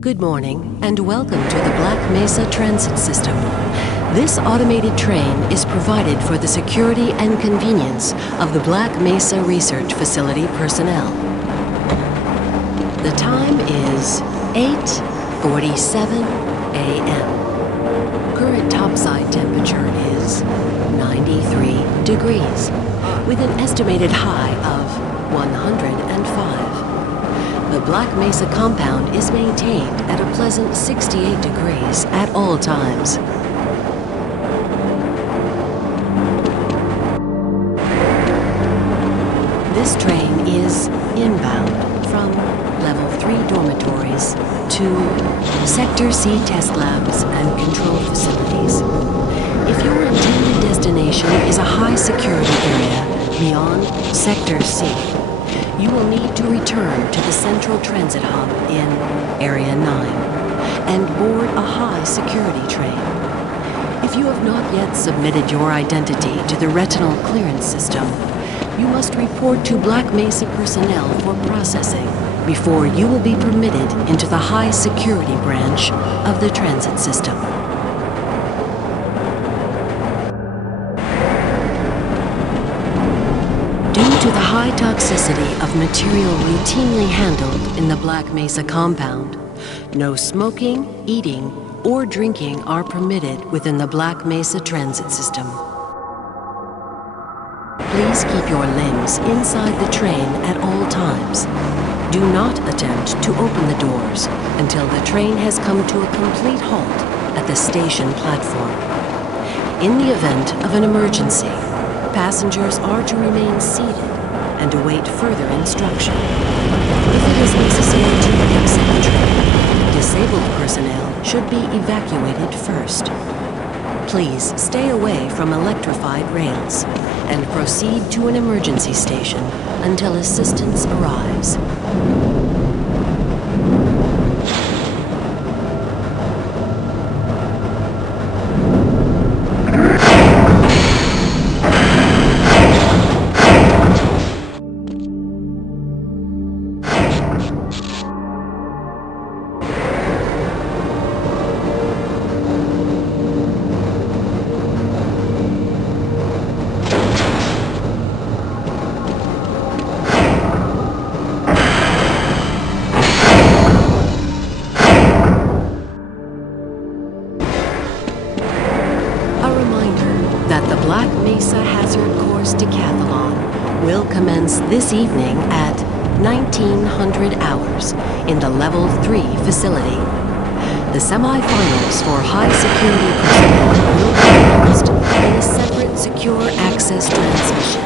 Good morning, and welcome to the Black Mesa Transit System. This automated train is provided for the security and convenience of the Black Mesa Research Facility personnel. The time is 8:47 a.m. Current topside temperature is 93 degrees, with an estimated high of 105. The Black Mesa compound is maintained at a pleasant 68 degrees at all times. This train is inbound from Level 3 dormitories to Sector C test labs and control facilities. If your intended destination is a high security area beyond Sector C, you will need to return to the Central Transit Hub in Area 9 and board a high security train. If you have not yet submitted your identity to the retinal clearance system, you must report to Black Mesa personnel for processing before you will be permitted into the high security branch of the transit system. Due to the high toxicity of material routinely handled in the Black Mesa compound, no smoking, eating, or drinking are permitted within the Black Mesa transit system. Please keep your limbs inside the train at all times. Do not attempt to open the doors until the train has come to a complete halt at the station platform. In the event of an emergency, passengers are to remain seated and await further instruction. If it is necessary to exit the train, disabled personnel should be evacuated first. Please stay away from electrified rails and proceed to an emergency station until assistance arrives. Black Mesa Hazard Course Decathlon will commence this evening at 1900 hours in the Level 3 facility. The semifinals for high security personnel will be announced in a separate secure access transmission.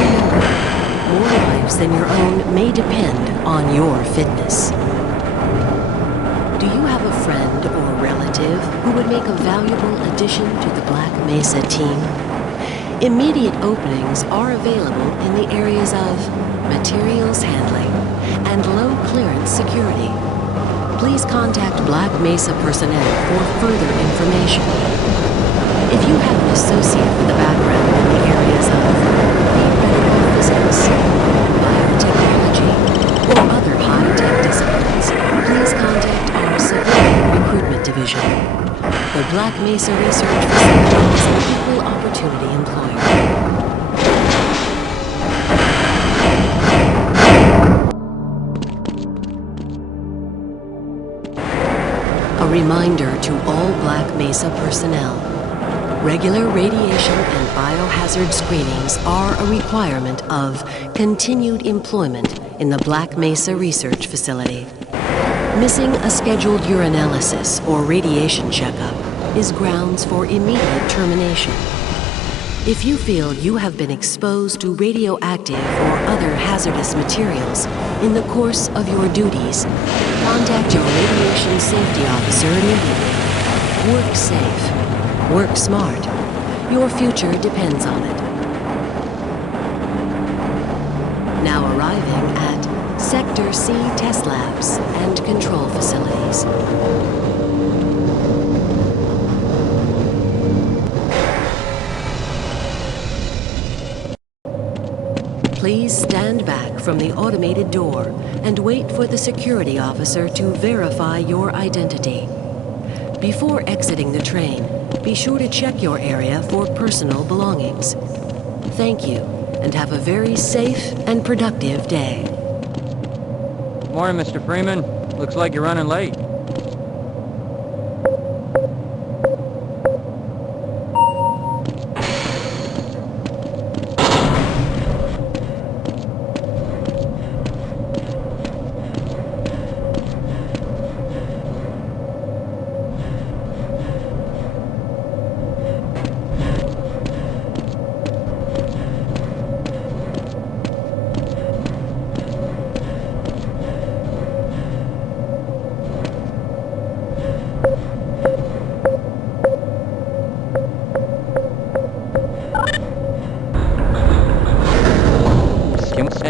Remember, more lives than your own may depend on your fitness. Do you have a friend or relative who would make a valuable addition to the Black Mesa team? Immediate openings are available in the areas of materials handling and low clearance security. Please contact Black Mesa personnel for further information. If you have an associate with a background in the areas of theoretical physics, biotechnology, or other high-tech disciplines, please contact our Civilian Recruitment Division. The Black Mesa Research Facility is an equal opportunity employer. A reminder to all Black Mesa personnel. Regular radiation and biohazard screenings are a requirement of continued employment in the Black Mesa Research Facility. Missing a scheduled urinalysis or radiation checkup is grounds for immediate termination. If you feel you have been exposed to radioactive or other hazardous materials in the course of your duties, contact your radiation safety officer immediately. Work safe. Work smart. Your future depends on it. Now arriving at Sector C test labs and control facilities. Please stand back from the automated door and wait for the security officer to verify your identity. Before exiting the train, be sure to check your area for personal belongings. Thank you, and have a very safe and productive day. Morning, Mr. Freeman. Looks like you're running late.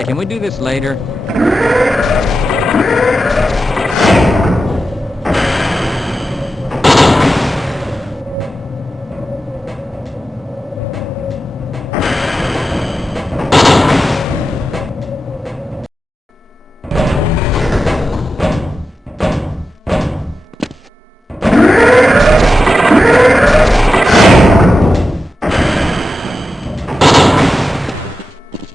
Can we do this later?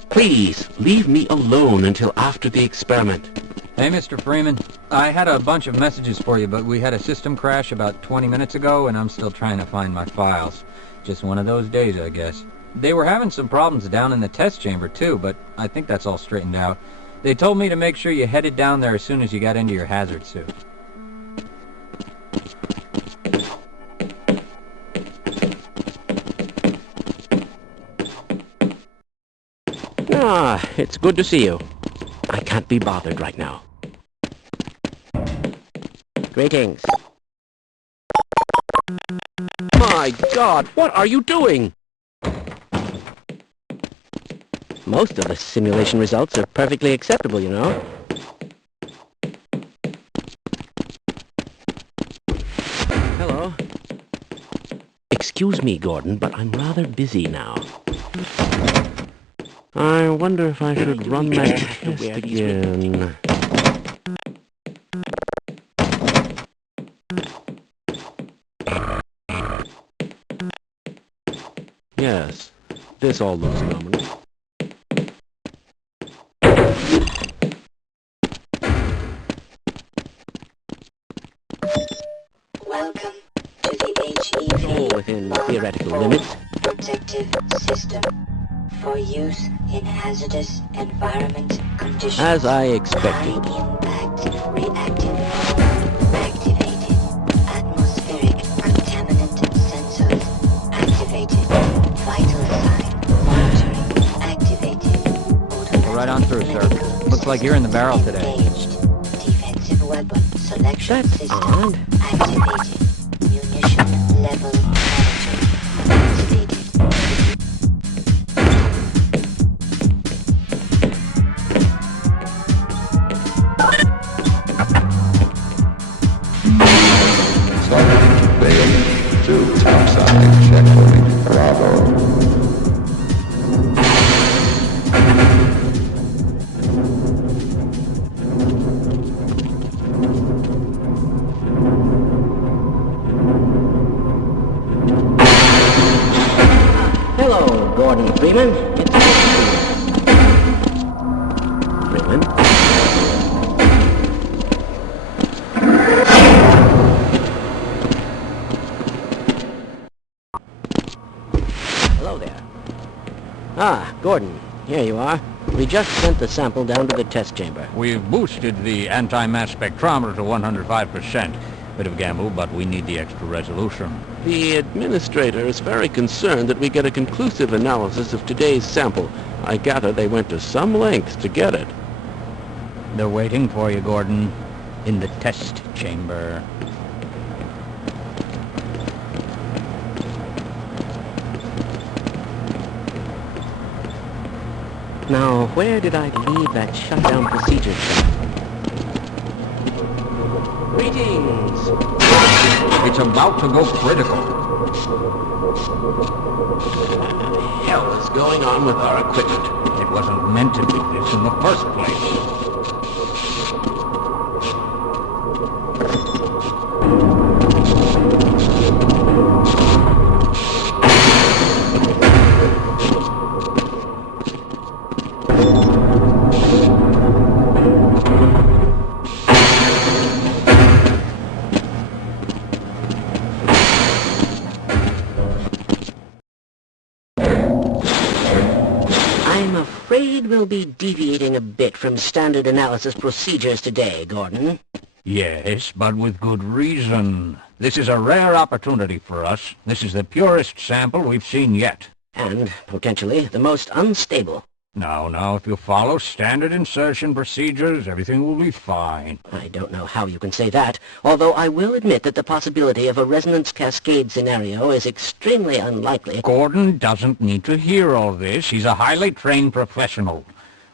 Please, leave me alone until after the experiment. Hey, Mr. Freeman. I had a bunch of messages for you, but we had a system crash about 20 minutes ago, and I'm still trying to find my files. Just one of those days, I guess. They were having some problems down in the test chamber, too, but I think that's all straightened out. They told me to make sure you headed down there as soon as you got into your hazard suit. Ah, it's good to see you. I can't be bothered right now. Greetings. My God, what are you doing? Most of the simulation results are perfectly acceptable, you know. Hello. Excuse me, Gordon, but I'm rather busy now. I wonder if I should run that test again. Yes, this all looks nominal. Welcome to the HEV. All within theoretical limits. Protective system for use in hazardous environment conditions. As I expected. High impact reactive activated. Atmospheric contaminant sensors activated. Vital sign monitoring activated. Go right on through, sir. Looks like you're in the barrel today. Engaged. Defensive weapon selection That's system odd. activated. Munition level monitoring activated. Failed to topside checkpoint Bravo. Hello, Gordon Freeman. It's nice to see you. Freeman? Hello there. Ah, Gordon. Here you are. We just sent the sample down to the test chamber. We've boosted the anti-mass spectrometer to 105%. Bit of a gamble, but we need the extra resolution. The administrator is very concerned that we get a conclusive analysis of today's sample. I gather they went to some lengths to get it. They're waiting for you, Gordon, in the test chamber. Now, where did I leave that shutdown procedure chart? Greetings! It's about to go critical. What the hell is going on with our equipment? It wasn't meant to be this in the first place. I'm afraid we'll be deviating a bit from standard analysis procedures today, Gordon. Yes, but with good reason. This is a rare opportunity for us. This is the purest sample we've seen yet. And, potentially, the most unstable. Now, if you follow standard insertion procedures, everything will be fine. I don't know how you can say that, although I will admit that the possibility of a resonance cascade scenario is extremely unlikely. Gordon doesn't need to hear all this. He's a highly trained professional.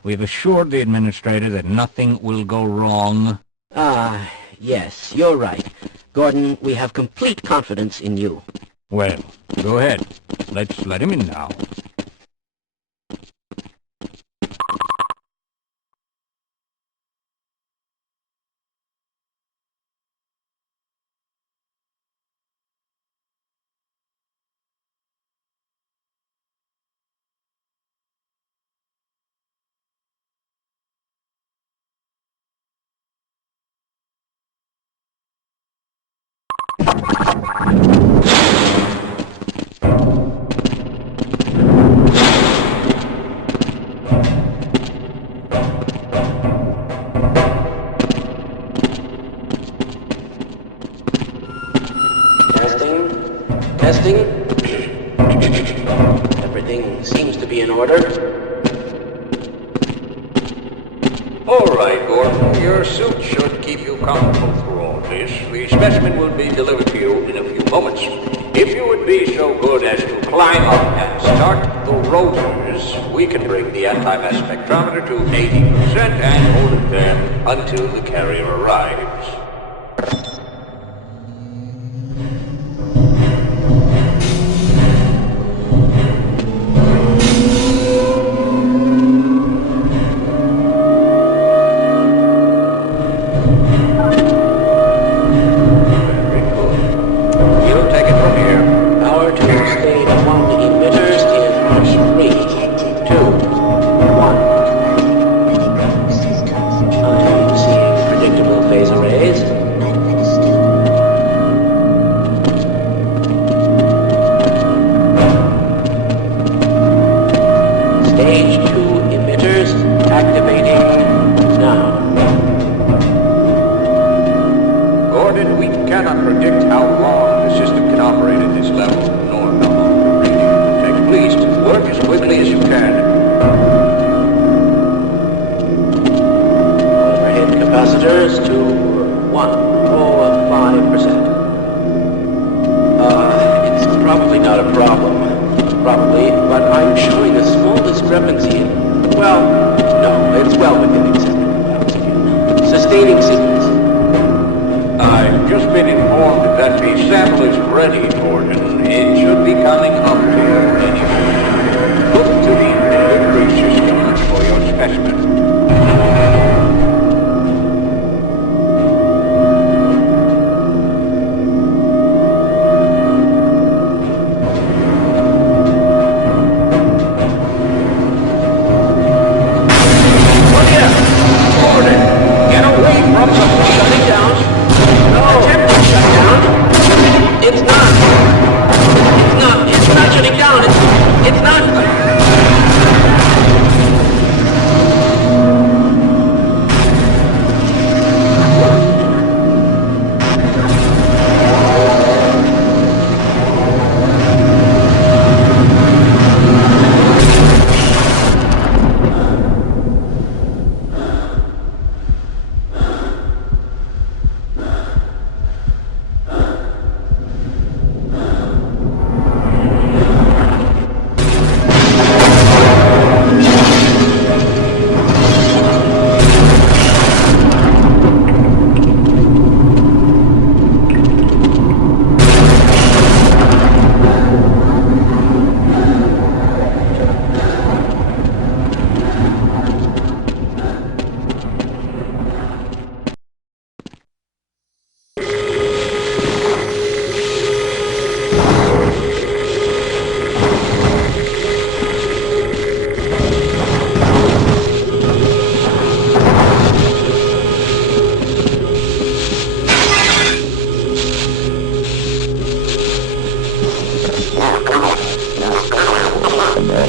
We've assured the administrator that nothing will go wrong. Ah, yes, you're right. Gordon, we have complete confidence in you. Well, go ahead. Let's let him in now. Testing. Everything seems to be in order. All right, Gordon. Your suit should keep you comfortable through all this. The specimen will be delivered to you in a few moments. If you would be so good as to climb up and start the rotors, we can bring the anti-mass spectrometer to 80% and hold it there until the carrier arrives.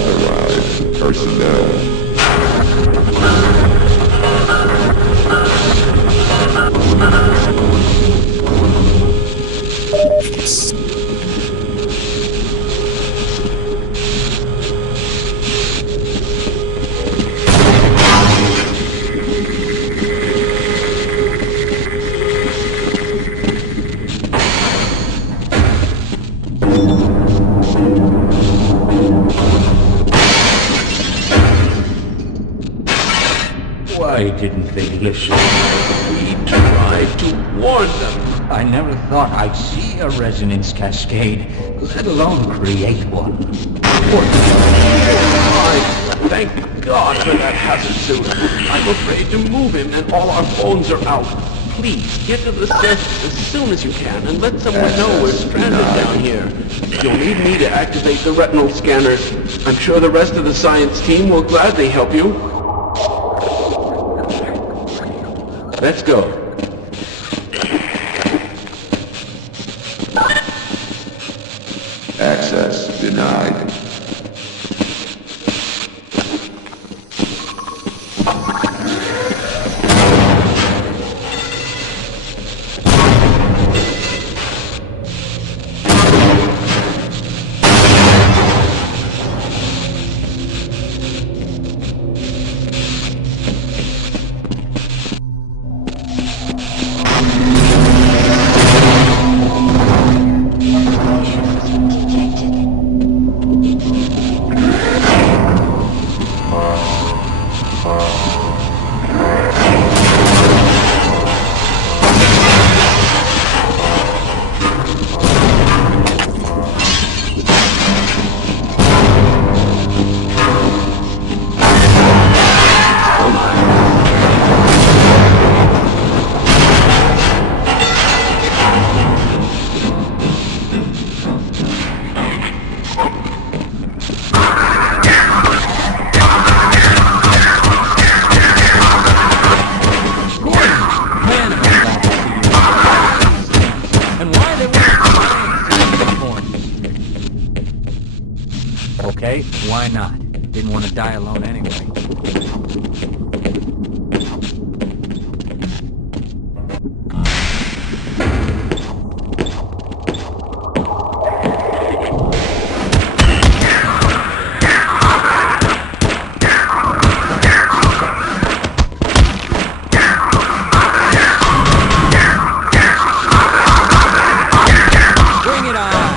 Authorized personnel. Why didn't they listen? We tried to warn them. I never thought I'd see a resonance cascade, let alone create one. Thank God for that hazard suit. I'm afraid to move him and all our phones are out. Please, get to the surface as soon as you can and let someone know we're stranded down here. You'll need me to activate the retinal scanners. I'm sure the rest of the science team will gladly help you. Let's go. Access denied. Okay, why not? Didn't want to die alone anyway. Bring it on!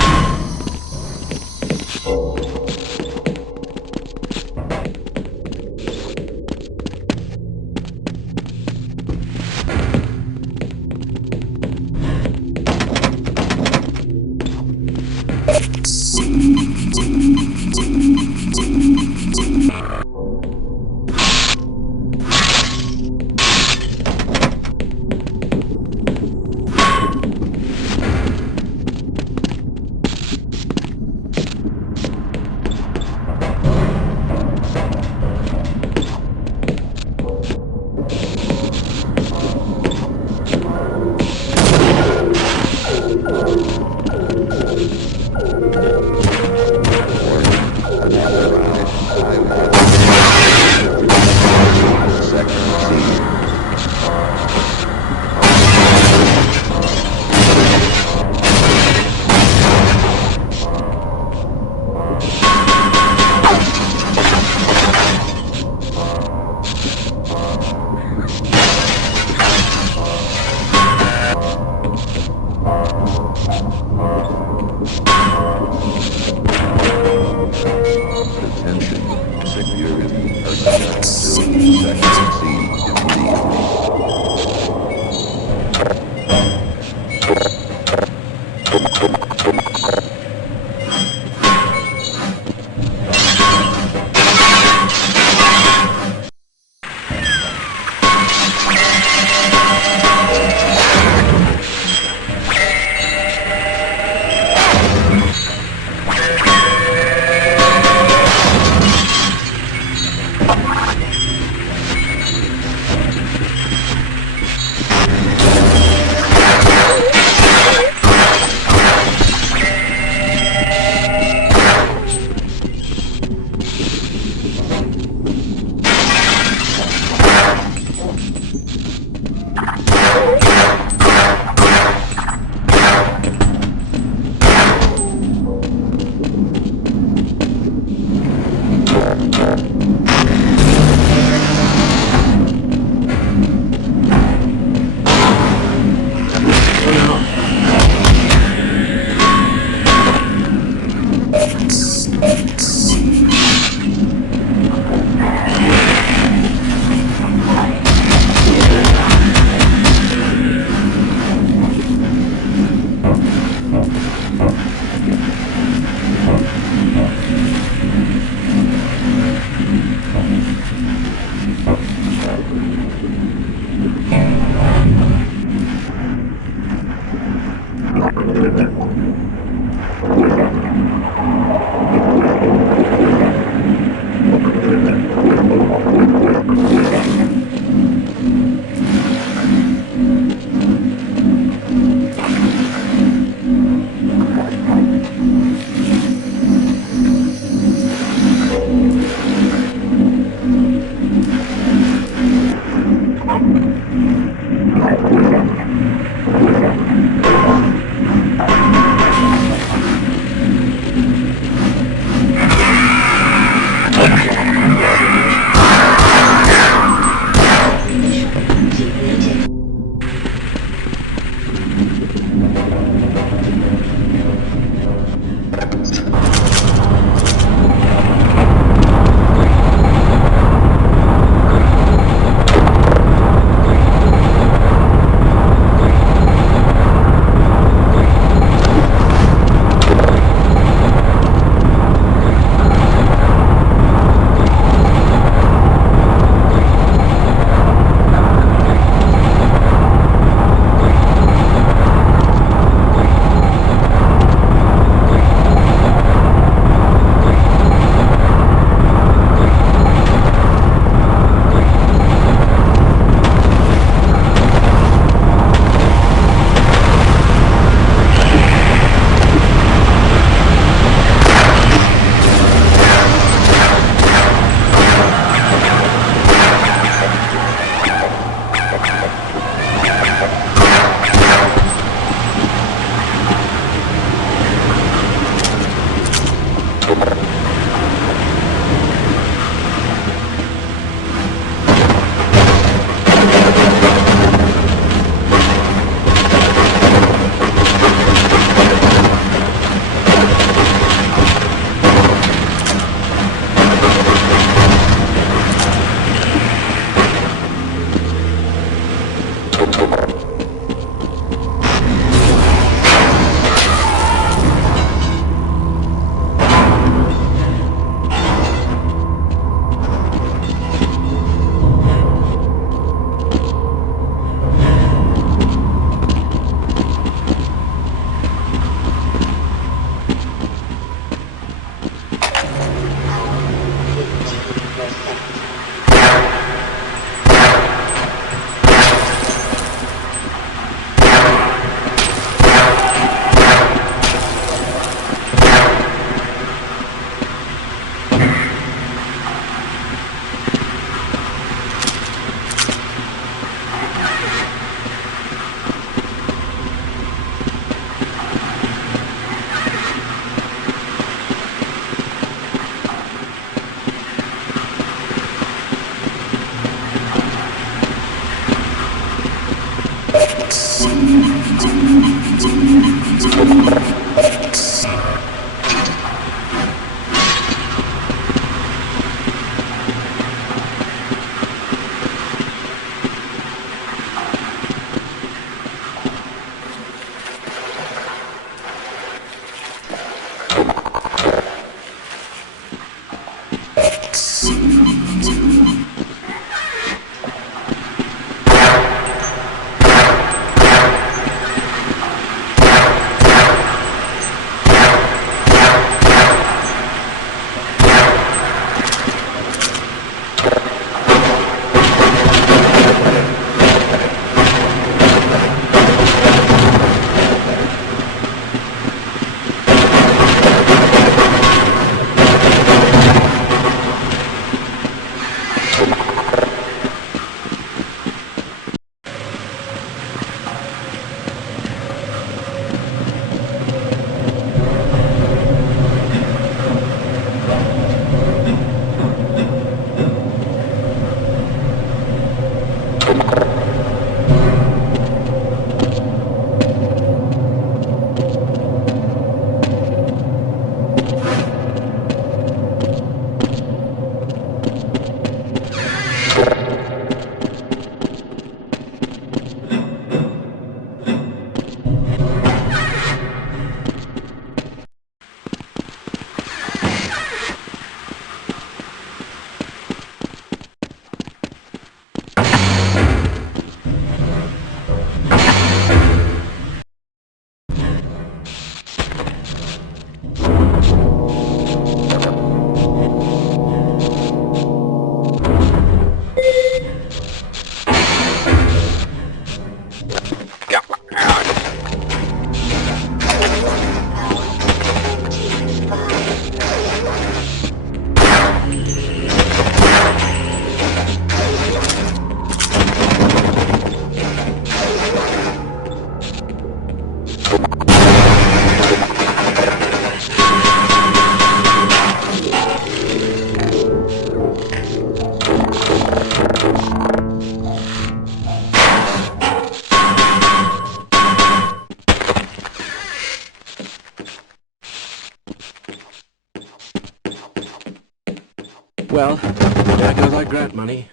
Well, there goes our grant money.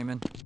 Raymond.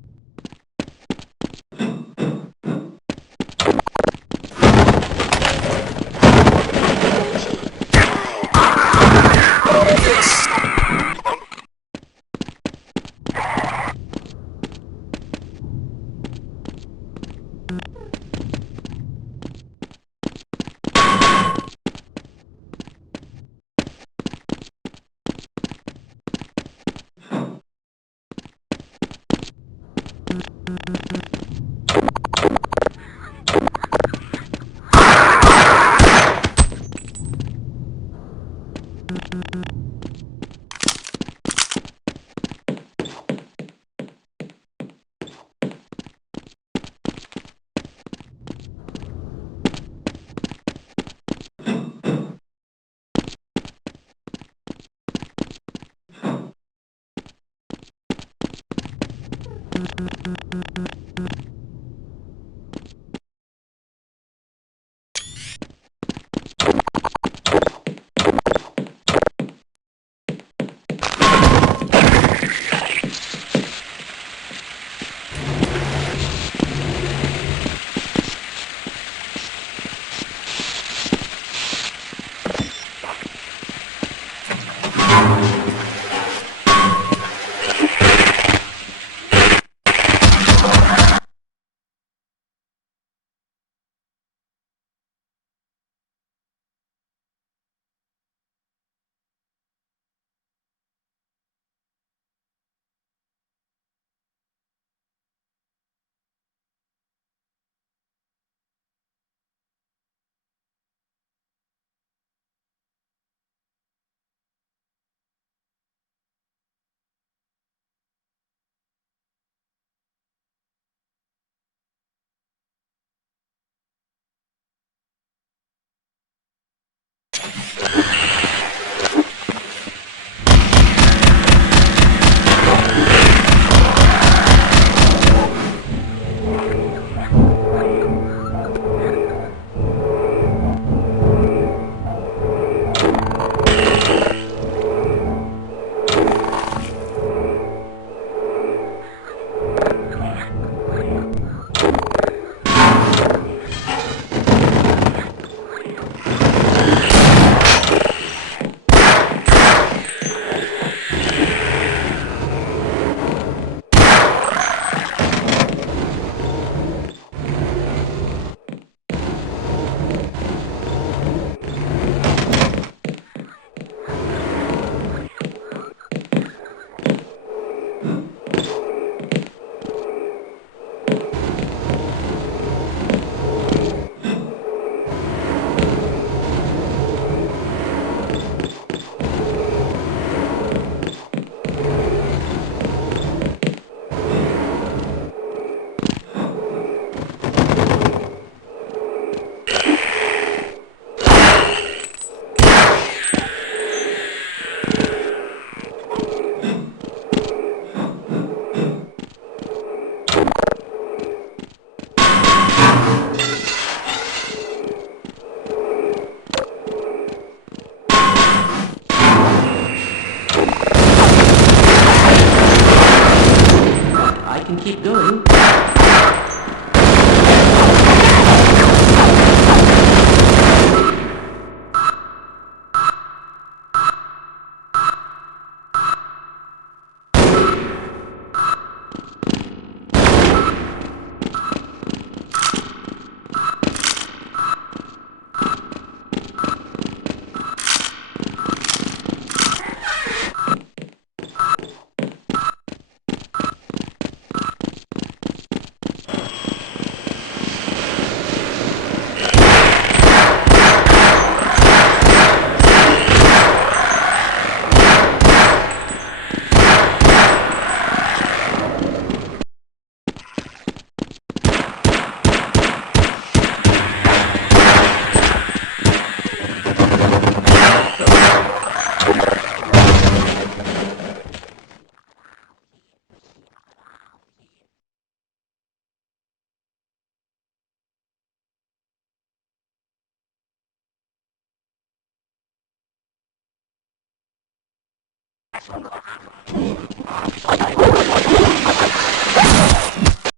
Keep going. Ugh!